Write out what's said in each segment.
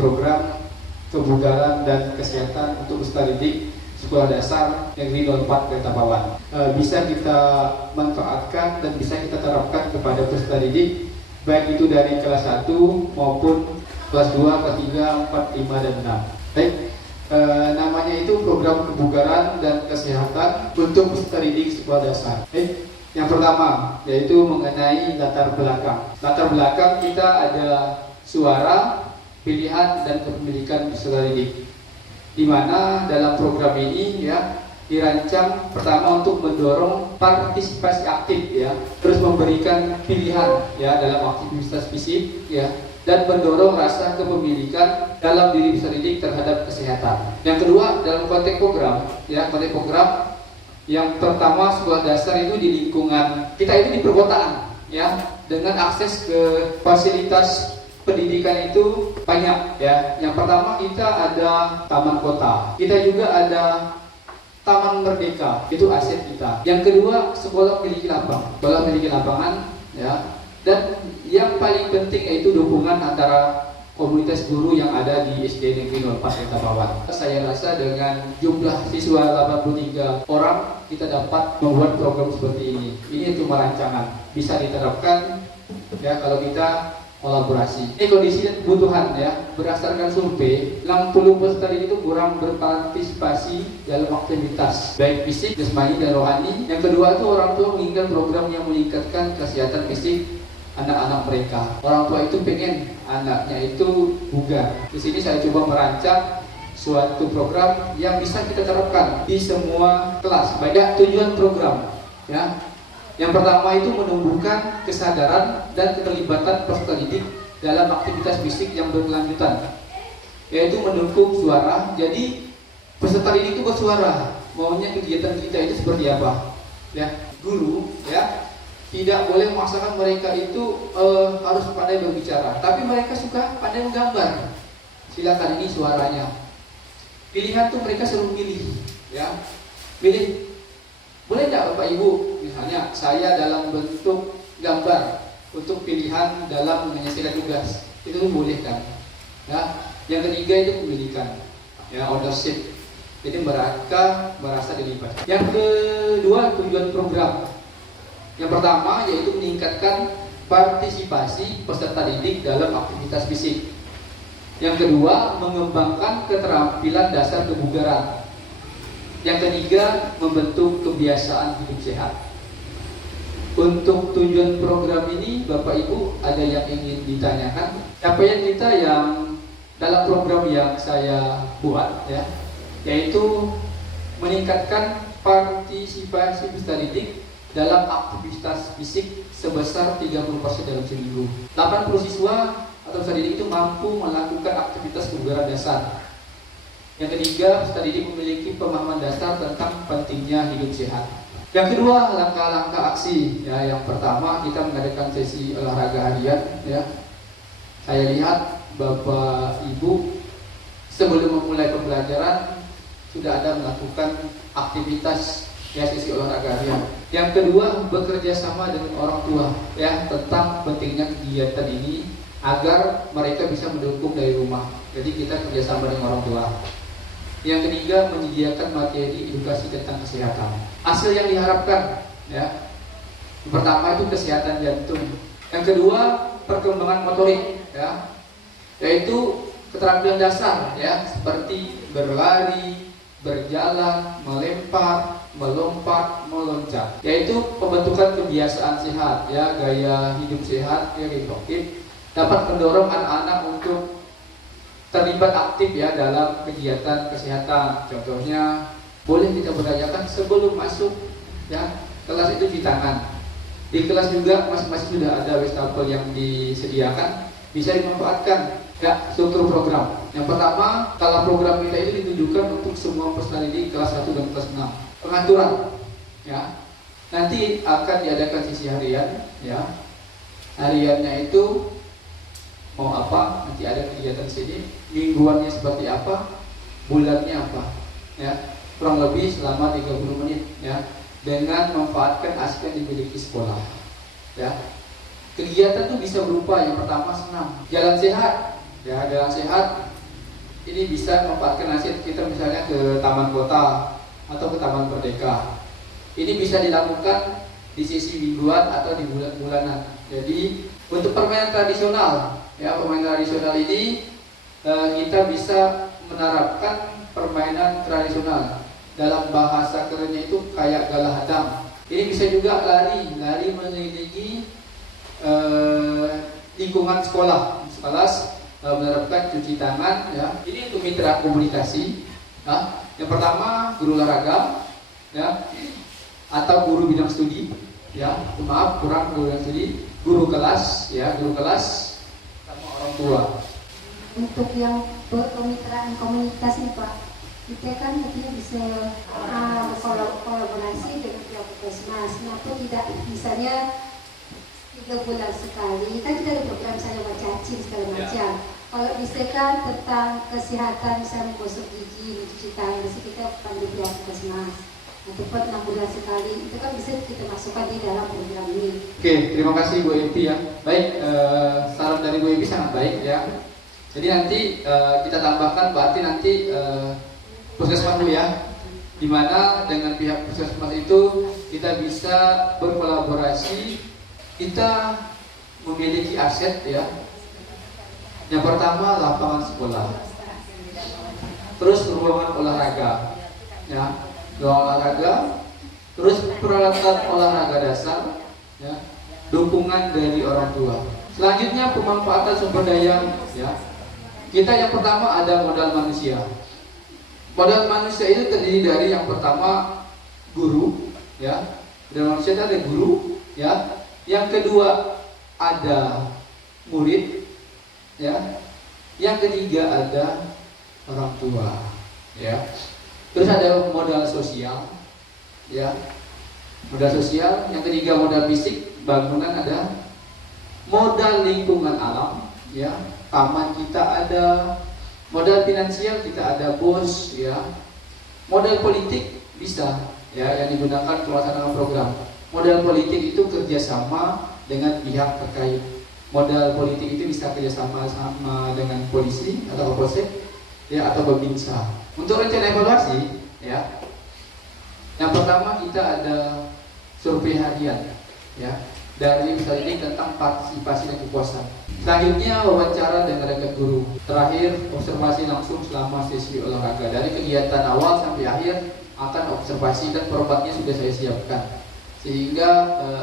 program kebugaran dan kesehatan untuk peserta didik Sekolah Dasar Negeri 04 Balikpapan. Bisa kita manfaatkan dan bisa kita terapkan kepada peserta didik baik itu dari kelas 1 maupun kelas 2, kelas 3, 4, 5, dan 6. Baik, namanya itu program kebugaran dan kesehatan untuk peserta didik sekolah dasar. Baik, yang pertama yaitu mengenai latar belakang. Latar belakang kita ada suara, pilihan, dan kepemilikan peserta didik. Di mana dalam program ini ya dirancang pertama untuk mendorong partisipasi aktif ya, terus memberikan pilihan ya dalam aktivitas fisik ya, dan mendorong rasa kepemilikan dalam diri peserta didik terhadap kesehatan. Yang kedua dalam konteks program ya, konteks program yang pertama sekolah dasar itu di lingkungan kita itu di perkotaan ya, dengan akses ke fasilitas pendidikan itu banyak ya. Yang pertama kita ada taman kota, kita juga ada Taman Merdeka, itu aset kita. Yang kedua sekolah memiliki lapangan ya, dan yang paling penting yaitu dukungan antara komunitas guru yang ada di SD Negeri 04 Balikpapan. Saya rasa dengan jumlah siswa 83 orang kita dapat membuat program seperti ini. Ini cuma rancangan, bisa diterapkan ya kalau kita kolaborasi. Ini kondisi dan kebutuhan ya, berdasarkan survei 60% itu kurang berpartisipasi dalam aktivitas baik fisik, jasmani, dan rohani. Yang kedua itu orang tua menginginkan program yang meningkatkan kesehatan fisik anak-anak mereka. Orang tua itu pengen anaknya itu bugar. Di sini saya coba merancang suatu program yang bisa kita terapkan di semua kelas. Banyak tujuan program ya. Yang pertama itu menumbuhkan kesadaran dan keterlibatan peserta didik dalam aktivitas fisik yang berkelanjutan, yaitu mendukung suara. Jadi peserta didik itu bersuara, maunya kegiatan kita itu seperti apa ya. Guru ya tidak boleh memaksakan mereka itu harus pandai berbicara, tapi mereka suka pandai menggambar. Silakan, ini suaranya. Pilihan tuh mereka suruh pilih ya, pilih. Boleh tidak Bapak Ibu, misalnya saya dalam bentuk gambar untuk pilihan dalam menyelesaikan tugas, itu boleh kan? Ya. Yang ketiga itu pemilikan, ya, ownership. Jadi mereka merasa dilibat. Yang kedua tujuan program. Yang pertama yaitu meningkatkan partisipasi peserta didik dalam aktivitas fisik. Yang kedua mengembangkan keterampilan dasar kebugaran. Yang ketiga, membentuk kebiasaan hidup sehat. Untuk tujuan program ini, Bapak Ibu ada yang ingin ditanyakan? Capaian kita yang dalam program yang saya buat ya, yaitu meningkatkan partisipasi peserta didik dalam aktivitas fisik sebesar 30% dalam seminggu. 80 siswa atau peserta didik itu mampu melakukan aktivitas kebugaran dasar. Yang ketiga, peserta didik memiliki pemahaman dasar tentang pentingnya hidup sehat. Yang kedua, langkah-langkah aksi. Ya, yang pertama kita mengadakan sesi olahraga harian. Ya, saya lihat Bapak Ibu sebelum memulai pembelajaran sudah ada melakukan aktivitas ya, sesi olahraga harian. Yang kedua, bekerja sama dengan orang tua ya tentang pentingnya kegiatan ini agar mereka bisa mendukung dari rumah. Jadi kita kerjasama dengan orang tua. Yang ketiga, menyediakan materi edukasi tentang kesehatan. Hasil yang diharapkan ya, yang pertama itu kesehatan jantung. Yang kedua, perkembangan motorik ya, yaitu keterampilan dasar ya, seperti berlari, berjalan, melempar, melompat, meloncat. Yaitu pembentukan kebiasaan sehat ya, gaya hidup sehat ya, produktif, dapat mendorong anak-anak untuk terlibat aktif ya dalam kegiatan kesehatan. Contohnya boleh kita bertanyakan sebelum masuk ya kelas itu cuci tangan. Di kelas juga masing-masing sudah ada wastafel yang disediakan, bisa dimanfaatkan ya struktur program. Yang pertama, kalau program kita ini ditujukan untuk semua peserta didik kelas 1 dan kelas 6. Pengaturan ya. Nanti akan diadakan sesi harian ya. Hariannya itu mau apa, nanti ada kegiatan sini, mingguannya seperti apa, bulannya apa ya, kurang lebih selama 30 menit ya, dengan memanfaatkan aspek yang dimiliki sekolah ya. Kegiatan itu bisa berupa yang pertama senam, jalan sehat ya, jalan sehat ini bisa memanfaatkan hasil kita misalnya ke taman kota atau ke taman merdeka. Ini bisa dilakukan di sesi mingguan atau di bulan-bulanan. Jadi untuk permainan tradisional, ya permainan tradisional ini kita bisa menerapkan permainan tradisional. Dalam bahasa kerennya itu kayak galah hadam. Ini bisa juga lari mengelilingi lingkungan sekolah, menerapkan cuci tangan. Ya. Ini untuk mitra komunikasi. Ya. Yang pertama guru olahraga, ya, atau guru bidang studi. Ya, maaf kurang guru bidang studi. Guru kelas, ya guru kelas sama orang tua. Untuk yang berkemitraan komunitas nih Pak, kita kan nantinya bisa kolaborasi dengan pihak puskesmas. Kenapa tidak misalnya 3 bulan sekali? Kan kita ada program misalnya cacing segala macam. Kalau bisa kan tentang kesehatan, misalnya menggosok gigi, mencuci tangan, bisa kita panggil pihak puskesmas. Nanti 6 bulan sekali, itu kan bisa kita masukkan di dalam program ini. Oke, terima kasih Bu Evi ya. Baik, saran dari Bu Evi sangat baik ya. Jadi nanti kita tambahkan berarti nanti puskesmas dulu ya, dimana dengan pihak puskesmas itu kita bisa berkolaborasi, kita memiliki aset ya. Yang pertama lapangan sekolah, terus ruangan olahraga, ya, ruangan olahraga, terus peralatan olahraga dasar, ya, dukungan dari orang tua. Selanjutnya pemanfaatan sumber daya, ya. Kita yang pertama ada modal manusia. Modal manusia itu terdiri dari yang pertama guru, ya. Modal manusia itu ada guru, ya. Yang kedua ada murid, ya. Yang ketiga ada orang tua, ya. Terus ada modal sosial, ya. Modal sosial. Yang ketiga modal fisik, bangunan ada. Modal lingkungan alam, ya. Taman kita ada. Modal finansial kita ada bos, ya. Modal politik bisa, ya, yang digunakan pelaksanaan program. Modal politik itu kerjasama dengan pihak terkait. Modal politik itu bisa kerjasama sama dengan polisi atau polsek, ya, atau babinsa. Untuk rencana evaluasi, ya, yang pertama kita ada survei harian, ya, dari misalnya ini tentang partisipasi dan kepuasan. Selanjutnya wawancara dengan rekan guru. Terakhir observasi langsung selama sesi olahraga. Dari kegiatan awal sampai akhir akan observasi dan perbatnya sudah saya siapkan, sehingga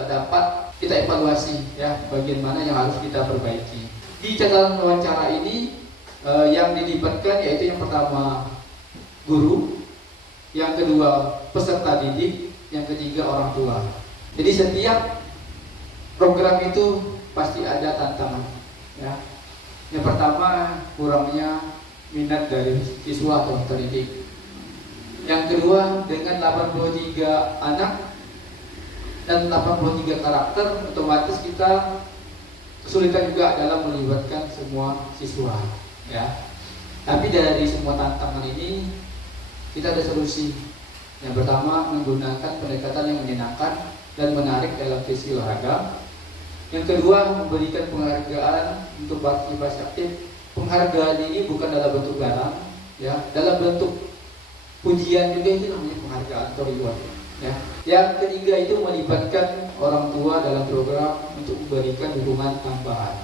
dapat kita evaluasi ya bagian mana yang harus kita perbaiki. Di catatan wawancara ini yang dilibatkan yaitu yang pertama guru, yang kedua peserta didik, yang ketiga orang tua. Jadi setiap program itu pasti ada tantangan. Ya. Yang pertama kurangnya minat dari siswa atau terdidik. Yang kedua dengan 83 anak dan 83 karakter, otomatis kita kesulitan juga dalam melibatkan semua siswa. Ya. Tapi dari semua tantangan ini kita ada solusi. Yang pertama menggunakan pendekatan yang menyenangkan dan menarik dalam sesi olahraga. Yang kedua memberikan penghargaan untuk partisipasi aktif. Penghargaan ini bukan dalam bentuk barang, ya, dalam bentuk pujian juga, itu namanya penghargaan atau reward. Ya. Yang ketiga itu melibatkan orang tua dalam program untuk memberikan dukungan tambahan.